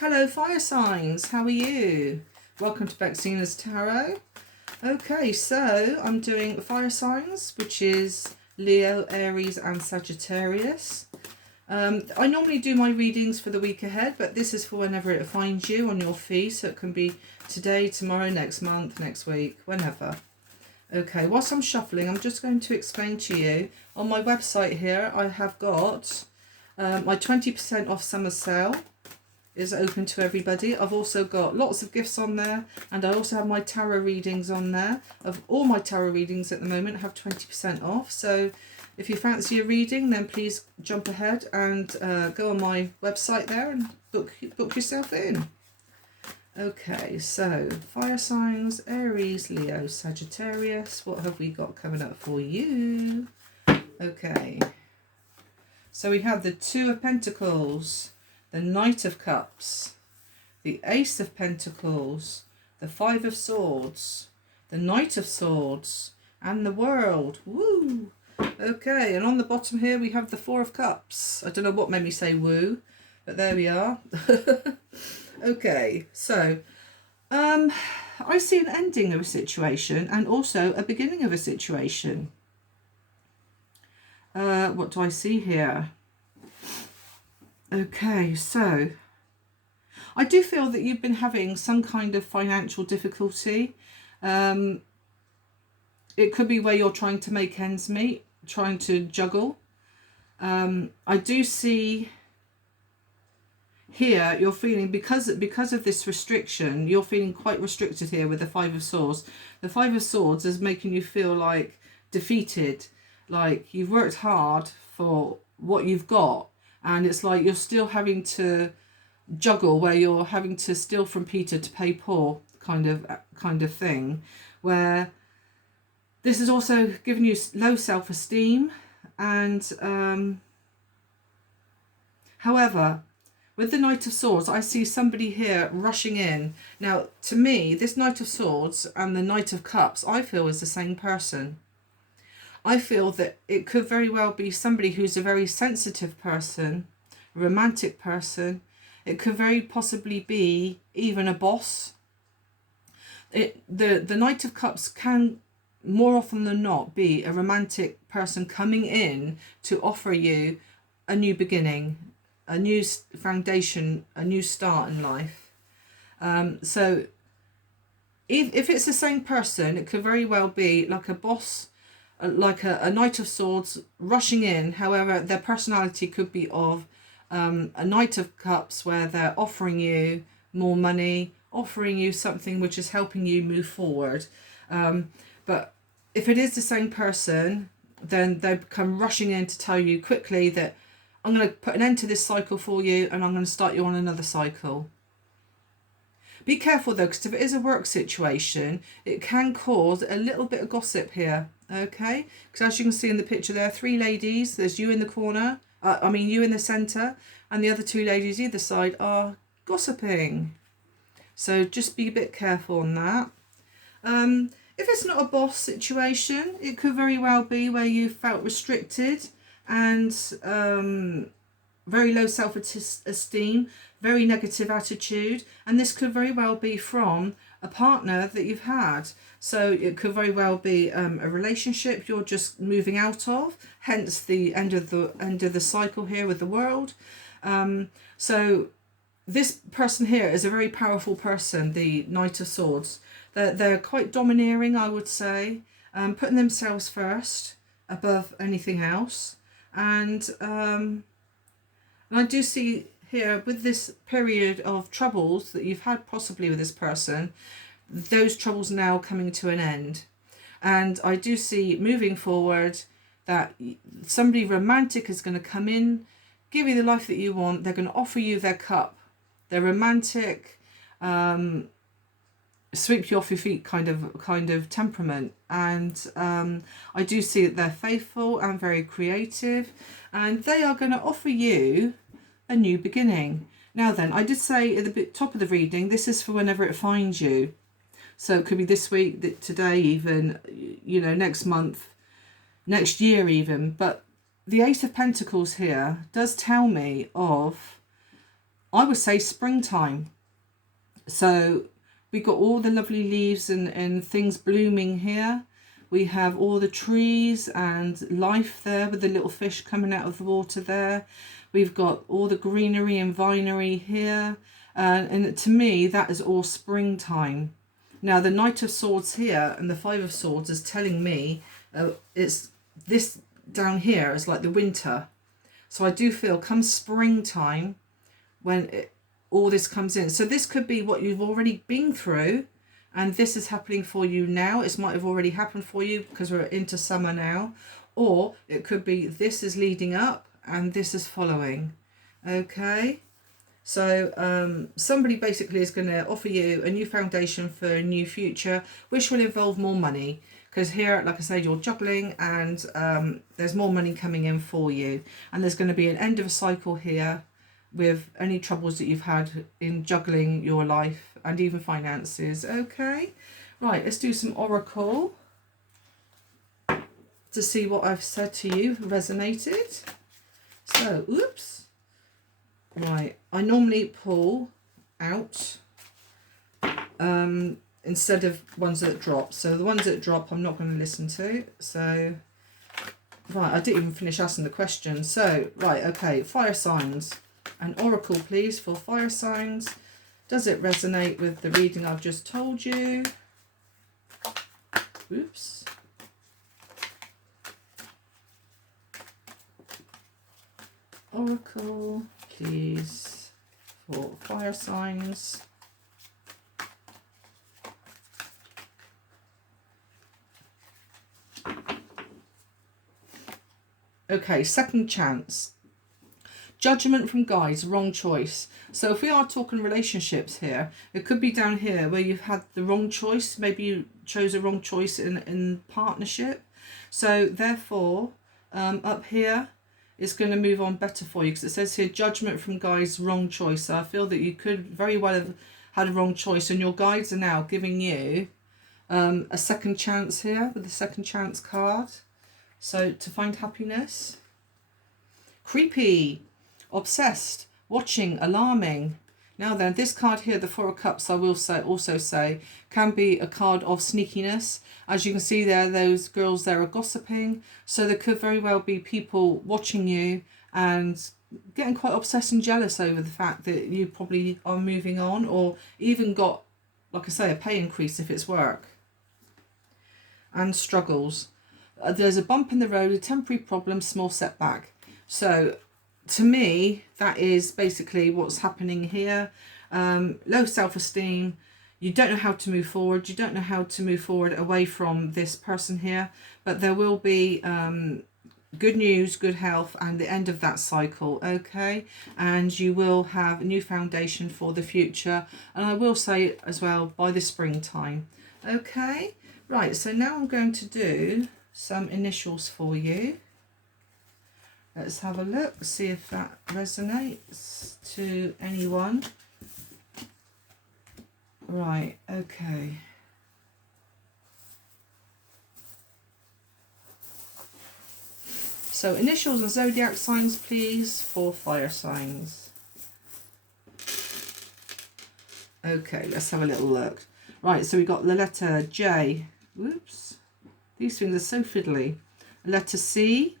Hello fire signs, how are you? Welcome to Bexina's Tarot. Okay, so I'm doing fire signs, which is Leo, Aries and Sagittarius. I normally do my readings for the week ahead, but this is for whenever it finds you on your feed, so it can be today, tomorrow, next month, next week, whenever. Okay, whilst I'm shuffling, I'm just going to explain to you, on my website here, I have got my 20% off summer sale is open to everybody. I've also got lots of gifts on there, and I also have my tarot readings on there. Of all my tarot readings at the moment have 20% off, so if you fancy a reading, then please jump ahead and go on my website there and book yourself in. Okay, so fire signs, Aries, Leo, Sagittarius, what have we got coming up for you? Okay, so we have the Two of Pentacles, the Knight of Cups, the Ace of Pentacles, the Five of Swords, the Knight of Swords, and the World. Woo! Okay, and on the bottom here we have the Four of Cups. I don't know what made me say woo, but there we are. Okay, so I see an ending of a situation and also a beginning of a situation. What do I see here? Okay, so I do feel that you've been having some kind of financial difficulty. It could be where you're trying to make ends meet, trying to juggle. I do see here you're feeling, because of this restriction, you're feeling quite restricted here with the Five of Swords. The Five of Swords is making you feel like defeated, like you've worked hard for what you've got, and it's like you're still having to juggle, where you're having to steal from Peter to pay Paul kind of thing, where this is also giving you low self-esteem. And however, with the Knight of Swords, I see somebody here rushing in. Now, to me, this Knight of Swords and the Knight of Cups, I feel is the same person. I feel that it could very well be somebody who's a very sensitive person, a romantic person. It could very possibly be even a boss. The Knight of Cups can more often than not be a romantic person coming in to offer you a new beginning, a new foundation, a new start in life. So if it's the same person, it could very well be like a boss, like a Knight of Swords rushing in. However, their personality could be of a Knight of Cups, where they're offering you more money, offering you something which is helping you move forward. But if it is the same person, then they come rushing in to tell you quickly that I'm going to put an end to this cycle for you and I'm going to start you on another cycle. Be careful though, because if it is a work situation, it can cause a little bit of gossip here, okay? Because as you can see in the picture, there are three ladies. There's you in the corner, you in the centre, and the other two ladies either side are gossiping. So just be a bit careful on that. If it's not a boss situation, it could very well be where you felt restricted and very low self-esteem, very negative attitude, and this could very well be from a partner that you've had. So it could very well be a relationship you're just moving out of, hence the end of the cycle here with the World. So this person here is a very powerful person, the Knight of Swords. They're quite domineering, I would say, putting themselves first above anything else. And I do see here, with this period of troubles that you've had possibly with this person, those troubles now coming to an end. And I do see moving forward that somebody romantic is going to come in, give you the life that you want. They're going to offer you their cup. They're romantic, sweep you off your feet kind of temperament. And I do see that they're faithful and very creative, and they are going to offer you a new beginning. Now then, I did say at the top of the reading, this is for whenever it finds you. So it could be this week, today even, next month, next year even. But the Ace of Pentacles here does tell me of I would say springtime. So we got all the lovely leaves and things blooming here. We have all the trees and life there with the little fish coming out of the water there. We've got all the greenery and vinery here. And to me, that is all springtime. Now, the Knight of Swords here and the Five of Swords is telling me it's this down here is like the winter. So I do feel come springtime when all this comes in. So this could be what you've already been through, and this is happening for you now. It might have already happened for you because we're into summer now. Or it could be this is leading up and this is following. Okay? So somebody basically is going to offer you a new foundation for a new future, which will involve more money. Because here, like I said, you're juggling and there's more money coming in for you. And there's going to be an end of a cycle here with any troubles that you've had in juggling your life and even finances. Okay, right, let's do some oracle to see what I've said to you resonated. So, oops. Right, I normally pull out instead of ones that drop. So the ones that drop I'm not going to listen to. So, right, I didn't even finish asking the question. So, right, okay, fire signs. An oracle, please, for fire signs. Does it resonate with the reading I've just told you? Oops. Oracle, please, for fire signs. Okay, second chance. Judgment from guides, wrong choice. So if we are talking relationships here, it could be down here where you've had the wrong choice. Maybe you chose a wrong choice in partnership. So therefore, up here, it's going to move on better for you because it says here, judgment from guides, wrong choice. So I feel that you could very well have had a wrong choice, and your guides are now giving you a second chance here with the second chance card. So to find happiness. Creepy. Obsessed, watching, alarming. Now then, this card here, the Four of Cups, I will also say, can be a card of sneakiness. As you can see there, those girls there are gossiping. So there could very well be people watching you and getting quite obsessed and jealous over the fact that you probably are moving on, or even got, like I say, a pay increase if it's work. And struggles. There's a bump in the road, a temporary problem, small setback. So to me, that is basically what's happening here. Low self-esteem. You don't know how to move forward. You don't know how to move forward away from this person here. But there will be good news, good health, and the end of that cycle, okay? And you will have a new foundation for the future. And I will say as well, by the springtime. Okay? Right, so now I'm going to do some initials for you. Let's have a look, see if that resonates to anyone. Right, okay. So initials and zodiac signs, please, for fire signs. Okay, let's have a little look. Right, so we got the letter J. Whoops. These things are so fiddly. Letter C.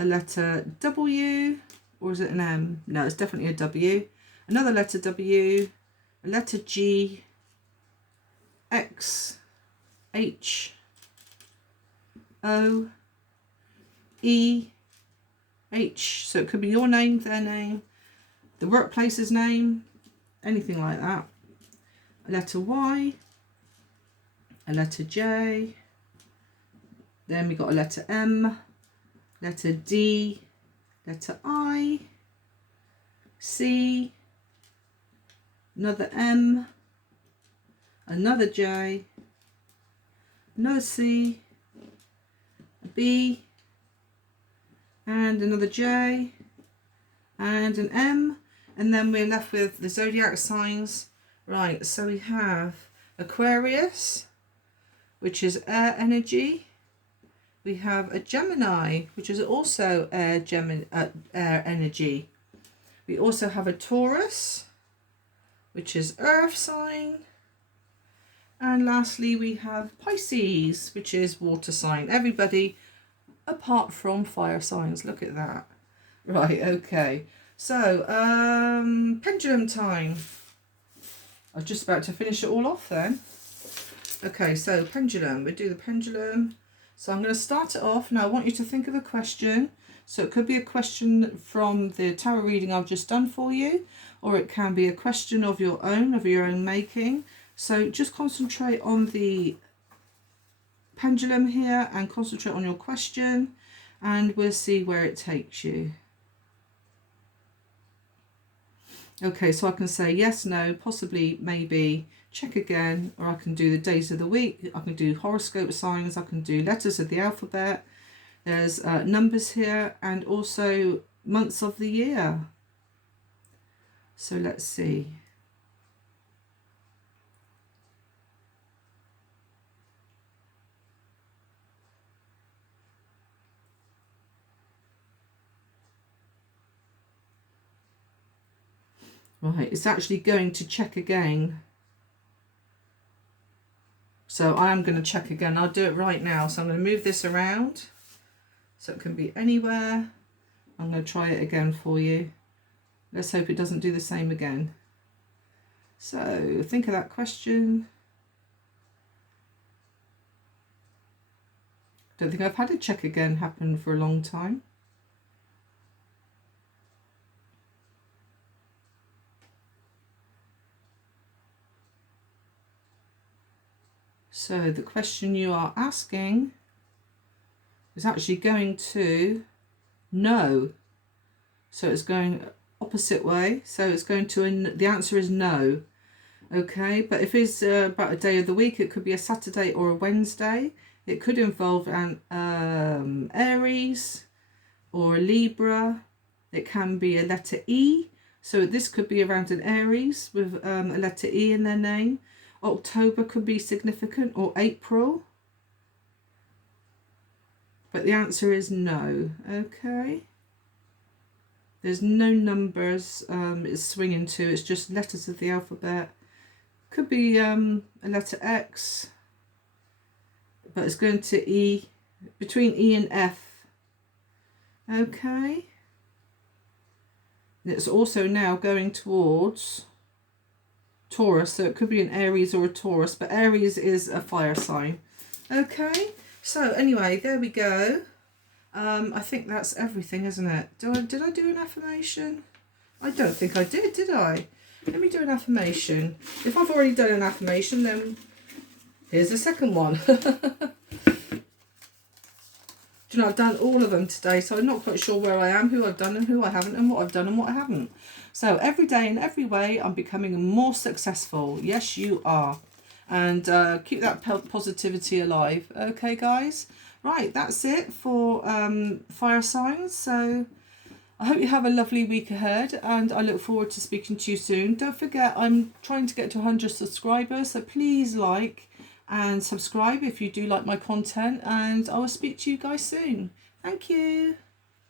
A letter W, or is it an M? No, it's definitely a W. Another letter W, a letter G, X, H, O, E, H. So it could be your name, their name, the workplace's name, anything like that. A letter Y, a letter J, then we got a letter M, letter D, letter I, C, another M, another J, another C, a B, and another J, and an M, and then we're left with the zodiac signs. Right, so we have Aquarius, which is air energy. We have a Gemini, which is also air energy. We also have a Taurus, which is earth sign. And lastly, we have Pisces, which is water sign. Everybody apart from fire signs. Look at that. Right, okay. So, pendulum time. I was just about to finish it all off then. Okay, so pendulum. We do the pendulum. So I'm going to start it off. Now I want you to think of a question. So it could be a question from the tarot reading I've just done for you, or it can be a question of your own making. So just concentrate on the pendulum here and concentrate on your question, and we'll see where it takes you. Okay, so I can say yes, no, possibly, maybe, check again, or I can do the days of the week, I can do horoscope signs, I can do letters of the alphabet, there's numbers here, and also months of the year. So let's see. Right, it's actually going to check again. So I am going to check again. I'll do it right now. So I'm going to move this around so it can be anywhere. I'm going to try it again for you. Let's hope it doesn't do the same again. So think of that question. Don't think I've had a check again happen for a long time. So the question you are asking is actually going to no. So it's going opposite way. So it's going to, the answer is no. Okay, but if it's about a day of the week, it could be a Saturday or a Wednesday. It could involve an Aries or a Libra. It can be a letter E. So this could be around an Aries with a letter E in their name. October could be significant, or April. But the answer is no. Okay. There's no numbers it's swinging to. It's just letters of the alphabet. Could be a letter X. But it's going to E, between E and F. Okay. And it's also now going towards Taurus, so it could be an Aries or a Taurus, but Aries is a fire sign. Okay, so anyway, there we go. I think that's everything, isn't it? Did I do an affirmation? I don't think I did I? Let me do an affirmation. If I've already done an affirmation, then here's the second one. Do you know, I've done all of them today, so I'm not quite sure where I am, who I've done and who I haven't, and what I've done and what I haven't. So every day in every way, I'm becoming more successful. Yes, you are. And keep that positivity alive. Okay, guys? Right, that's it for fire signs. So I hope you have a lovely week ahead, and I look forward to speaking to you soon. Don't forget, I'm trying to get to 100 subscribers, so please like and subscribe if you do like my content, and I will speak to you guys soon. Thank you.